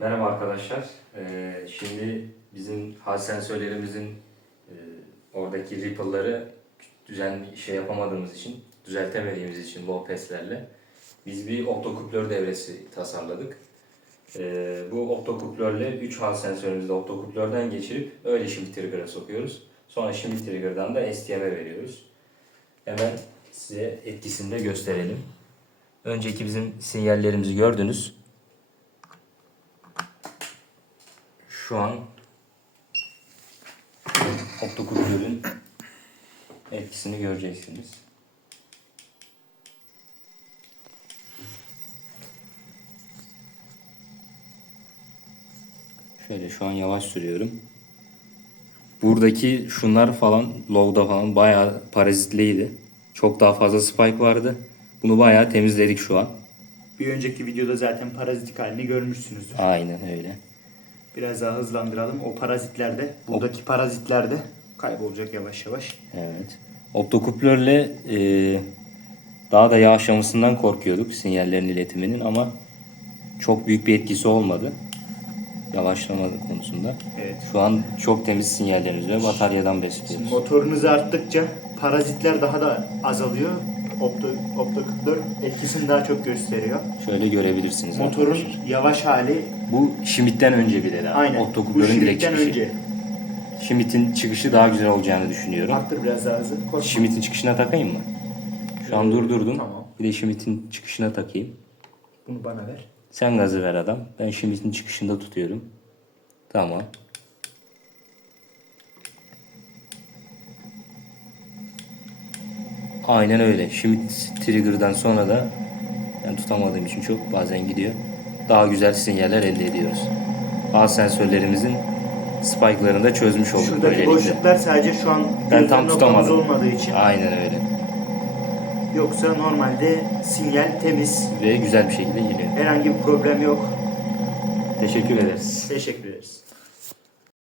Merhaba arkadaşlar. Ee, şimdi bizim hal sensörlerimizin e, oradaki ripple'ları düzenli şey yapamadığımız için, düzeltemediğimiz için low pass'lerle biz bir optokuplör devresi tasarladık. Ee, bu optokuplörle 3 hal sensörümüzü de optokuplörden geçirip öyle shift trigger'a sokuyoruz. Sonra shift trigger'dan da STM'e veriyoruz. Hemen size etkisini de gösterelim. Önceki bizim sinyallerimizi gördünüz. Şu an optokuplörün etkisini göreceksiniz. Şöyle şu an yavaş sürüyorum. Buradaki şunlar falan low'da falan bayağı parazitliydi. Çok daha fazla spike vardı. Bunu bayağı temizledik şu an. Bir önceki videoda zaten parazitik halini görmüşsünüzdür. Aynen öyle. Biraz daha hızlandıralım. O parazitler de, buradaki parazitler de kaybolacak yavaş yavaş. Evet. Optokuplörle e, daha da yavaşlamasından korkuyorduk sinyallerin iletiminin ama çok büyük bir etkisi olmadı. Yavaşlama konusunda. Evet. Şu an çok temiz sinyallerimiz ve bataryadan besliyoruz. Motorunuz arttıkça parazitler daha da azalıyor. Opto, optokuplör etkisini daha çok gösteriyor. Şöyle görebilirsiniz. Motorun arkadaşlar. yavaş hali bu Schmidt'ten önce bir de. aynen. Bu Optokuplörün direkt Schmidt'ten çıkışı. önce. Schmidt'in çıkışı daha güzel olacağını düşünüyorum. Arttır biraz daha hızlı. Korkma. Schmidt'in çıkışına takayım mı? Şu an durdurdum. Tamam. Bir de Schmidt'in çıkışına takayım. Bunu bana ver. Sen gazı ver adam. Ben Schmidt'in çıkışında tutuyorum. Tamam. Aynen öyle. Schmidt trigger'dan sonra da ben tutamadığım için çok bazen gidiyor. Daha güzel sinyaller elde ediyoruz. A sensörlerimizin spike'larını da çözmüş olduk Şuradaki böylelikle. boşluklar sadece şu an Ben tam tutamadım. olmadığı için. Aynen öyle. Yoksa normalde sinyal temiz. Ve güzel bir şekilde geliyor. Herhangi bir problem yok. Teşekkür ederiz. Teşekkür ederiz.